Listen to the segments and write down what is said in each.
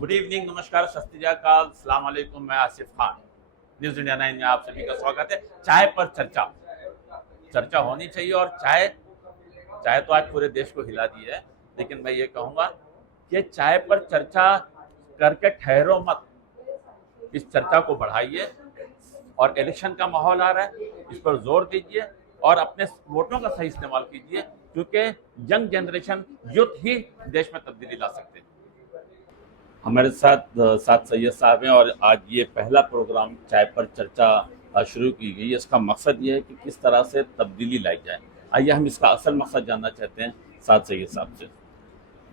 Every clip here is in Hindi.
गुड इवनिंग, नमस्कार, सत श्री अकाल, अस्सलाम वालेकुम। मैं आसिफ खान, न्यूज इंडिया 9 में आप सभी का स्वागत है। चाय पर चर्चा चर्चा होनी चाहिए। और चाय चाय तो आज पूरे देश को हिला दी है, लेकिन मैं ये कहूँगा कि चाय पर चर्चा करके ठहरो मत, इस चर्चा को बढ़ाइए। और इलेक्शन का माहौल आ रहा है, इस पर जोर दीजिए और अपने वोटों का सही इस्तेमाल कीजिए, क्योंकि यंग जनरेशन, यूथ ही देश में तब्दीली ला सकते हैं। हमारे साथ सैयद साहब हैं और आज ये पहला प्रोग्राम चाय पर चर्चा शुरू की गई है। इसका मकसद ये है कि किस तरह से तब्दीली लाई जाए। आइए हम इसका असल मकसद जानना चाहते हैं साथ सैयद साहब से।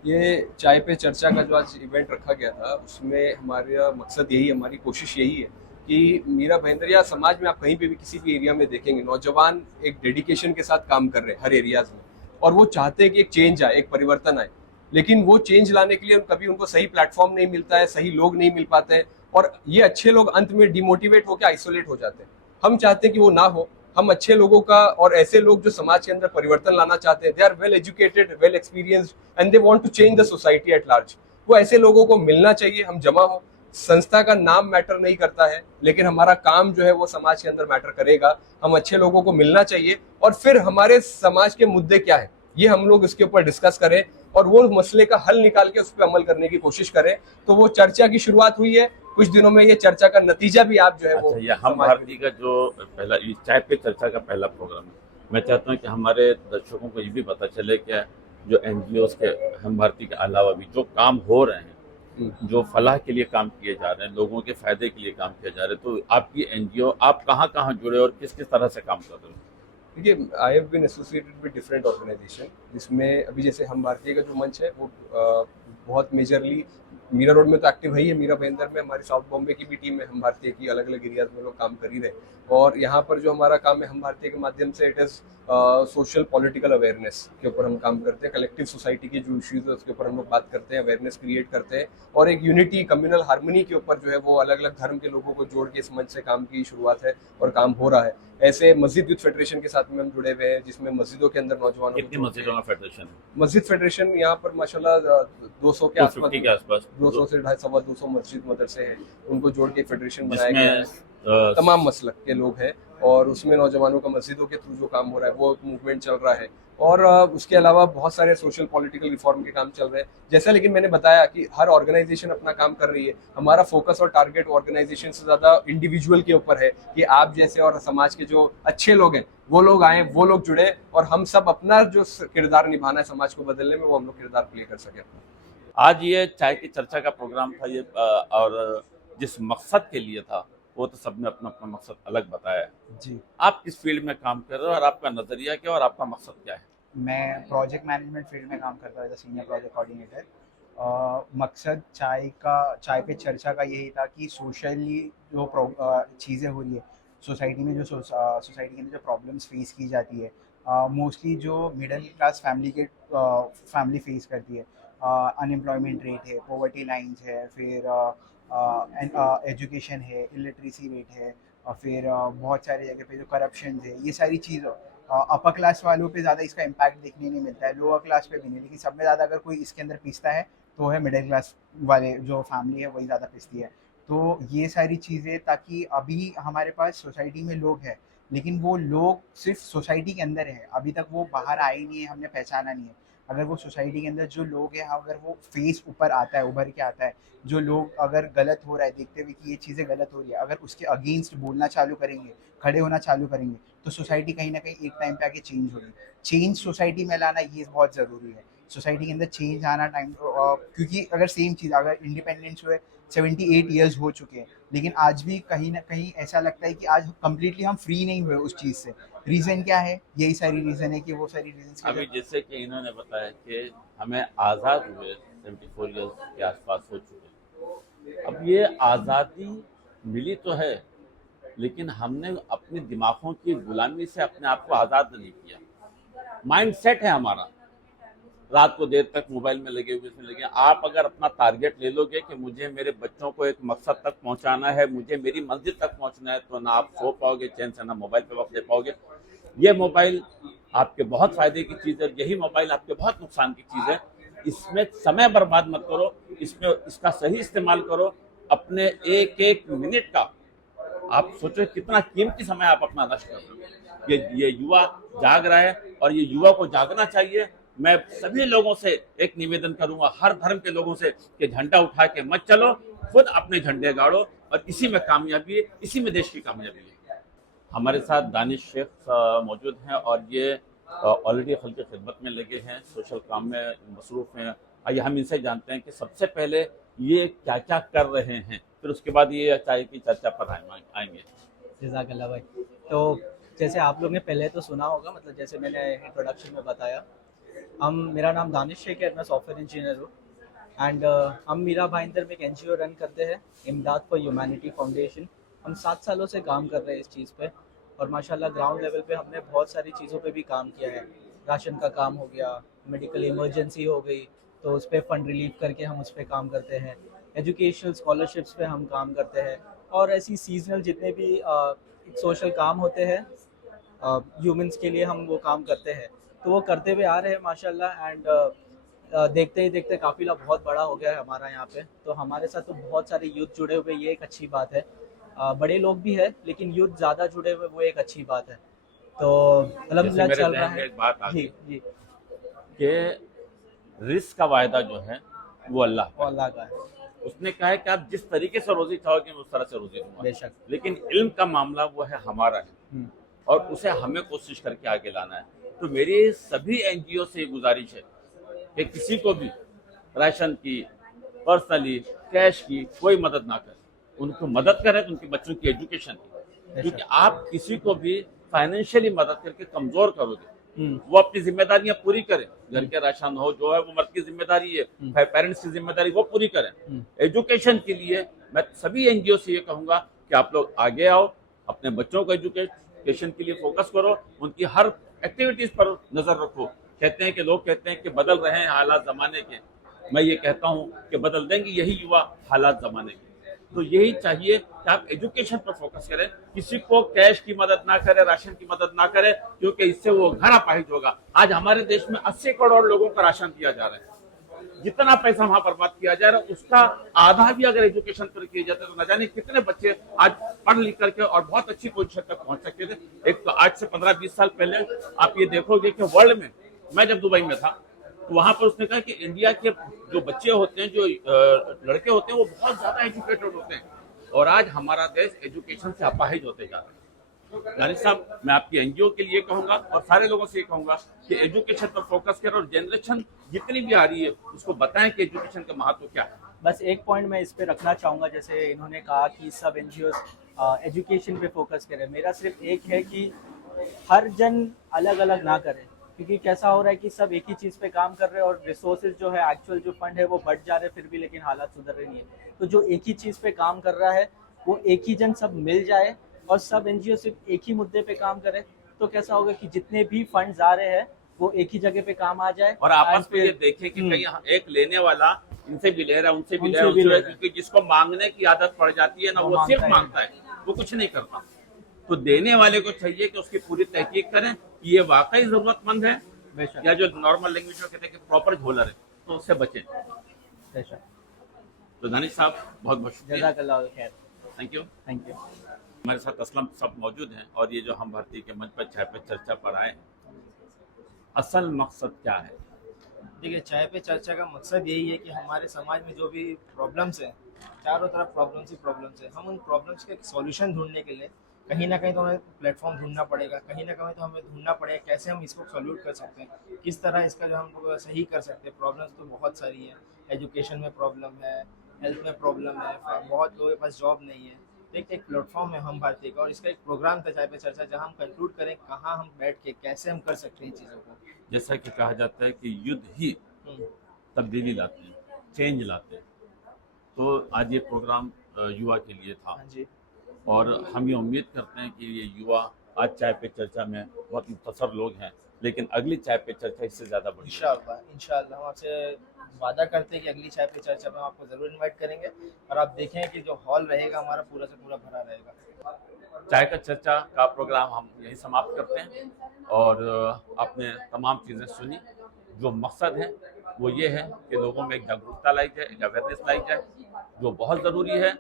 ये चाय पे चर्चा का जो आज इवेंट रखा गया था, उसमें हमारा मकसद यही, हमारी कोशिश यही है कि मीरा भाईंदर या समाज में आप कहीं पे भी किसी भी एरिया में देखेंगे, नौजवान एक डेडिकेशन के साथ काम कर रहे हैं हर एरियाज में, और वो चाहते हैं कि एक चेंज आए, एक परिवर्तन आए। लेकिन वो चेंज लाने के लिए कभी उनको सही प्लेटफॉर्म नहीं मिलता है, सही लोग नहीं मिल पाते हैं, और ये अच्छे लोग अंत में डिमोटिवेट होकर आइसोलेट हो जाते हैं। हम चाहते हैं कि वो ना हो। हम अच्छे लोगों का और ऐसे लोग जो समाज के अंदर परिवर्तन लाना चाहते हैं, they are well educated, well experienced and they want to change the society at large, वो ऐसे लोगों को मिलना चाहिए। हम जमा हो। संस्था का नाम मैटर नहीं करता है, लेकिन हमारा काम जो है वो समाज के अंदर मैटर करेगा। हम अच्छे लोगों को मिलना चाहिए और फिर हमारे समाज के मुद्दे क्या है ये हम लोग इसके ऊपर डिस्कस करें और वो मसले का हल निकाल के उस पर अमल करने की कोशिश करें। तो वो चर्चा की शुरुआत हुई है, कुछ दिनों में ये चर्चा का नतीजा भी आप जो है वो ये हम भारती का जो पहला चाय पे चर्चा का पहला प्रोग्राम है। मैं चाहता हूँ कि हमारे दर्शकों को ये भी पता चले कि जो एनजीओ के हम भारती के अलावा भी जो काम हो रहे हैं, जो फलाह के लिए काम किए जा रहे हैं, लोगों के फायदे के लिए काम किए जा रहे हैं, तो आपकी एनजीओ आप कहाँ कहाँ जुड़े और किस किस तरह से काम कर रहे हो? देखिए, I have been associated with different organisation, जिसमें अभी जैसे हम भारतीय का जो मंच है वो बहुत मेजरली मीरा रोड में तो एक्टिव है ही है। मीरा भाईंदर में हमारी साउथ बॉम्बे की भी टीम है, हम भारतीय की अलग अलग एरियाज में लोग काम कर ही रहे। और यहाँ पर जो हमारा काम है हम भारतीय के माध्यम से, it is social political awareness के ऊपर हम काम करते हैं। कलेक्टिव सोसाइटी की जो इश्यूज है उसके ऊपर हम लोग बात करते हैं, अवेयरनेस क्रिएट करते हैं, और एक यूनिटी, कम्युनल हार्मनी के ऊपर जो है वो अलग अलग धर्म के लोगों को जोड़ के इस मंच से काम की शुरुआत है और काम हो रहा है। ऐसे मस्जिद यूथ फेडरेशन के साथ में हम जुड़े हुए हैं, जिसमें मस्जिदों के अंदर नौजवानों कितनी मस्जिदों का फेडरेशन? मस्जिद फेडरेशन यहाँ पर माशाल्लाह 200 के आसपास, 200 से 250 मस्जिद मदरसे हैं, उनको जोड़ के फेडरेशन बनाया गया है। तमाम मसलक के लोग हैं और उसमें नौजवानों का मस्जिदों के थ्रू जो काम हो रहा है वो मूवमेंट चल रहा है। और उसके अलावा बहुत सारे सोशल पॉलिटिकल रिफॉर्म के काम चल रहे हैं। जैसा लेकिन मैंने बताया कि हर ऑर्गेनाइजेशन अपना काम कर रही है। हमारा फोकस और टारगेट ऑर्गेनाइजेशन से ज्यादा इंडिविजुअल के ऊपर है कि आप जैसे और समाज के जो अच्छे लोग हैं वो लोग आए, वो लोग जुड़े, और हम सब अपना जो किरदार निभाना है समाज को बदलने में, वो हम लोग किरदार प्ले कर सके। आज ये चाय की चर्चा का प्रोग्राम था ये, और जिस मकसद के लिए था वो तो सबने अपना अपना मकसद अलग बताया है। जी, आप किस फील्ड में काम कर रहे हो और आपका नजरिया क्या और आपका मकसद क्या है? मैं प्रोजेक्ट मैनेजमेंट फील्ड में काम करता हूँ एज सीनियर प्रोजेक्ट कोऑर्डिनेटर। मकसद चाय पे चर्चा का यही था कि सोशली जो चीज़ें हो रही है सोसाइटी में, जो सोसाइटी के अंदर जो प्रॉब्लम्स फेस की जाती है, मोस्टली जो मिडिल क्लास फैमिली फेस करती है। अनएम्प्लॉयमेंट रेट है, पॉवर्टी लाइन्स है, फिर एजुकेशन है, इलिटरेसी रेट है, और फिर बहुत सारी जगह पे जो करप्शन है, ये सारी चीज़ अपर क्लास वालों पे ज़्यादा इसका इम्पैक्ट देखने नहीं मिलता है, लोअर क्लास पे भी नहीं, लेकिन सब में ज़्यादा अगर कोई इसके अंदर पिसता है तो वो है मिडिल क्लास वाले जो फैमिली है वही ज़्यादा पिसती है। तो ये सारी चीज़ें, ताकि अभी हमारे पास सोसाइटी में लोग हैं, लेकिन वो लोग सिर्फ सोसाइटी के अंदर है, अभी तक वो बाहर आए नहीं है, हमने पहचाना नहीं है। अगर वो सोसाइटी के अंदर जो लोग हैं, अगर वो फेस ऊपर आता है, उभर के आता है, जो लोग अगर गलत हो रहा है देखते हुए कि ये चीज़ें गलत हो रही है, अगर उसके अगेंस्ट बोलना चालू करेंगे, खड़े होना चालू करेंगे, तो सोसाइटी कहीं ना कहीं एक टाइम पे आके चेंज होगी। चेंज सोसाइटी में लाना ये बहुत ज़रूरी है। सोसाइटी के अंदर चेंज आना टाइम, क्योंकि अगर सेम चीज़, अगर इंडिपेंडेंस हुए 78 ईयर्स हो चुके हैं, लेकिन आज भी कहीं ना कहीं ऐसा लगता है कि आज कम्प्लीटली हम फ्री नहीं हुए उस चीज़ से। रीज़न क्या है? यही सारी रीज़न है कि वो सारी रीज़न अभी जैसे कि इन्होंने बताया कि हमें आज़ाद हुए 74 ईयर्स के आसपास हो चुके। अब ये आज़ादी मिली तो है, लेकिन हमने अपने दिमागों की गुलामी से अपने आप को आज़ाद नहीं किया। माइंड सेट है हमारा, रात को देर तक मोबाइल में लगे हुए, इसमें लगे। आप अगर अपना टारगेट ले लोगे कि मुझे मेरे बच्चों को एक मकसद तक पहुंचाना है, मुझे मेरी मंजिल तक पहुंचना है, तो ना आप सो पाओगे चैन से, ना मोबाइल पे वक्त दे पाओगे। ये मोबाइल आपके बहुत फायदे की चीज़ है, यही मोबाइल आपके बहुत नुकसान की चीज़ है। इसमें समय बर्बाद मत करो, इसमें इसका सही इस्तेमाल करो। अपने एक एक मिनट का आप सोचो कितना कीमती समय आप अपना नष्ट कर रहे हो। ये युवा जाग रहा है और ये युवा को जागना चाहिए। मैं सभी लोगों से एक निवेदन करूंगा, हर धर्म के लोगों से, कि झंडा उठा के मत चलो, खुद अपने झंडे गाड़ो और इसी में कामयाबी है, इसी में देश की कामयाबी है। हमारे साथ दानिश शेख मौजूद हैं और ये ऑलरेडी खल्क़ खिदमत में लगे हैं, सोशल काम में मसरूफ़ हैं। आइए हम इनसे जानते हैं कि सबसे पहले ये क्या क्या कर रहे हैं, फिर उसके बाद ये चाय की चर्चा पर आएंगे। जज़ाकल्लाह भाई। तो जैसे आप लोग ने पहले तो सुना होगा, मतलब जैसे मैंने इंट्रोडक्शन में बताया, मेरा नाम दानिश शेख है, मैं सॉफ्टवेयर इंजीनियर हूँ एंड हम मीरा भाईंदर में एक एनजीओ रन करते हैं, इमदाद फॉर ह्यूमैनिटी फाउंडेशन। हम 7 सालों से काम कर रहे हैं इस चीज़ पे और माशाल्लाह ग्राउंड लेवल पे हमने बहुत सारी चीज़ों पे भी काम किया है। राशन का काम हो गया, मेडिकल इमरजेंसी हो गई तो उस पर फ़ंड रिलीव करके हम उस पर काम करते हैं, एजुकेशनल स्कॉलरशिप्स पे हम काम करते हैं और ऐसी सीजनल जितने भी सोशल काम होते हैं ह्यूमंस के लिए हम वो काम करते हैं। तो वो करते हुए आ रहे हैं माशाल्लाह एंड देखते ही देखते काफ़िला बहुत बड़ा हो गया है हमारा यहाँ पे। तो हमारे साथ तो बहुत सारे यूथ जुड़े हुए, ये एक अच्छी बात है। बड़े लोग भी है लेकिन यूथ ज़्यादा जुड़े हुए, वो एक अच्छी बात है। तो अल्हम्दुलिल्लाह चल रहा है। एक बात आ जी गई जी, कि रिस्क का वायदा जो है वो अल्लाह वो अल्लाह का है, उसने कहा है कि आप जिस तरीके से रोजी चाहोगे मैं उस तरह से रोजी दूंगा। बेशक। लेकिन इल्म का मामला वो है हमारा है और उसे हमें कोशिश करके आगे लाना है। तो मेरी सभी एनजीओ से गुजारिश है कि किसी को भी राशन की, पर्सनली कैश की कोई मदद ना करे, उनको मदद करें उनके बच्चों की एजुकेशन की। क्योंकि आप किसी को भी फाइनेंशियली मदद करके कमजोर करोगे, वो अपनी जिम्मेदारियां पूरी करें, घर के राशन हो जो है वो मर्द की जिम्मेदारी है, पेरेंट्स की जिम्मेदारी वो पूरी करें। एजुकेशन के लिए मैं सभी एनजीओ से ये कहूंगा कि आप लोग आगे आओ, अपने बच्चों को एजुकेशन के लिए फोकस करो, उनकी हर एक्टिविटीज पर नजर रखो। कहते हैं कि लोग कहते हैं कि बदल रहे हैं हालात जमाने के, मैं ये कहता हूँ कि बदल देंगे यही युवा हालात जमाने के। तो यही चाहिए कि आप एजुकेशन पर फोकस करें, किसी को कैश की मदद ना करें, राशन की मदद ना करें, क्योंकि इससे वो घर अपाहिज होगा। आज हमारे देश में 80 करोड़ लोगों को राशन दिया जा रहा है, जितना पैसा वहां बर्बाद किया जा रहा है उसका आधा भी अगर एजुकेशन पर किया जाता है तो न जाने कितने बच्चे आज पढ़ लिख करके और बहुत अच्छी पोजीशन तक पहुंच सकते थे। एक तो आज से 15-20 साल पहले आप ये देखोगे कि वर्ल्ड में, मैं जब दुबई में था तो वहां पर उसने कहा कि इंडिया के जो बच्चे होते हैं, जो लड़के होते हैं, वो बहुत ज्यादा एजुकेटेड होते हैं और आज हमारा देश एजुकेशन से अपाहिज होते जा रहा है। दानिश साहब, मैं आपकी एनजीओ के लिए कहूंगा और सारे लोगों से ये कहूंगा कि एजुकेशन पर फोकस करें और जनरेशन जितनी भी आ रही है उसको बताएं कि एजुकेशन का महत्व क्या है। बस एक पॉइंट मैं इस पे रखना चाहूँगा, जैसे इन्होंने कहा कि सब एनजीओ एजुकेशन पे फोकस करें। मेरा सिर्फ एक है कि हर जन अलग अलग ना करे, क्योंकि कैसा हो रहा है कि सब एक ही चीज़ पे काम कर रहे हैं और रिसोर्सेज जो है, एक्चुअल जो फंड है वो बढ़ जा रहे हैं फिर भी, लेकिन हालात सुधर रहे नहीं है। तो जो एक ही चीज़ पे काम कर रहा है वो एक ही जन सब मिल जाए और सब एनजीओ सिर्फ एक ही मुद्दे पे काम करे, तो कैसा होगा कि जितने भी फंड्स आ रहे हैं वो एक ही जगह पे काम आ जाए और आपस में ये देखें कि कहीं एक लेने वाला इनसे भी ले रहा है, उनसे भी ले रहा है, क्योंकि जिसको मांगने की आदत पड़ जाती है ना, वो सिर्फ मांगता है, वो कुछ नहीं करता। तो देने वाले को चाहिए कि उसकी पूरी तहकीक करें कि ये वाकई जरूरतमंद है या जो नॉर्मल लैंग्वेज में कहते हैं कि प्रॉपर झोलर है, तो उससे बचें। तो दानिश साहब बहुत बहुत शुक्रिया, थैंक यू। हमारे साथ असलम सब मौजूद हैं और ये जो हम भारतीय के मंच पर चाय पे चर्चा पर आए, असल मकसद क्या है? देखिए, चाय पे चर्चा का मकसद यही है कि हमारे समाज में जो भी प्रॉब्लम्स हैं, चारों तरफ प्रॉब्लम्स ही प्रॉब्लम्स हैं, हम उन प्रॉब्लम्स के सॉल्यूशन ढूंढने के लिए कहीं ना कहीं तो हमें प्लेटफॉर्म ढूंढना पड़ेगा, कहीं ना कहीं तो हमें ढूंढना पड़ेगा कैसे हम इसको सॉल्यूट कर सकते हैं, किस तरह इसका जो हम सही कर सकते हैं। प्रॉब्लम्स तो बहुत सारी हैं, एजुकेशन में प्रॉब्लम है, हेल्थ में प्रॉब्लम है, बहुत लोगों के पास जॉब नहीं है। तो एक प्लेटफॉर्म है हम भारतीय का और इसका एक प्रोग्राम था चाय पे चर्चा, जहाँ हम कंक्लूड करें कहाँ हम बैठ के कैसे हम कर सकते हैं इन चीज़ों को। जैसा कि कहा जाता है कि युद्ध ही तब्दीली लाते हैं, चेंज लाते हैं। तो आज ये प्रोग्राम युवा के लिए था और हम ये उम्मीद करते हैं कि ये युवा, आज चाय पे चर्चा में बहुत मुख्तसर लोग हैं, लेकिन अगली चाय पे चर्चा इससे ज़्यादा बड़ी इंशाअल्लाह हम आपसे वादा करते हैं कि अगली चाय पे चर्चा में आपको ज़रूर इनवाइट करेंगे और आप देखें कि जो हॉल रहेगा हमारा पूरा से पूरा भरा रहेगा। चाय का चर्चा का प्रोग्राम हम यहीं समाप्त करते हैं और आपने तमाम चीज़ें सुनी। जो मकसद है वो ये है कि लोगों में एक जागरूकता लाई जाए, एक अवेयरनेस लाई जाए, जो बहुत ज़रूरी है।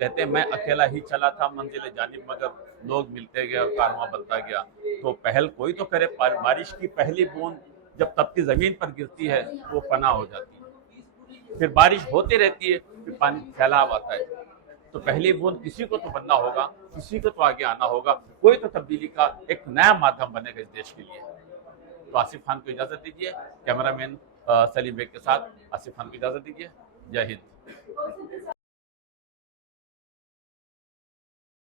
कहते हैं मैं अकेला ही चला था मंजिल जानिब, मगर लोग मिलते गए और कारवां बनता गया। तो पहल कोई तो करे। बारिश की पहली बूंद जब तपती ज़मीन पर गिरती है वो फना हो जाती है, फिर बारिश होती रहती है, फिर पानी फैलाव आता है। तो पहली बूंद किसी को तो बनना होगा, किसी को तो आगे आना होगा, कोई तो तब्दीली का एक नया माध्यम बनेगा इस देश के लिए। तो आसिफ खान को इजाज़त दीजिए, कैमरामैन सलीम बेग के साथ आसिफ खान को इजाज़त दीजिए। जय हिंद।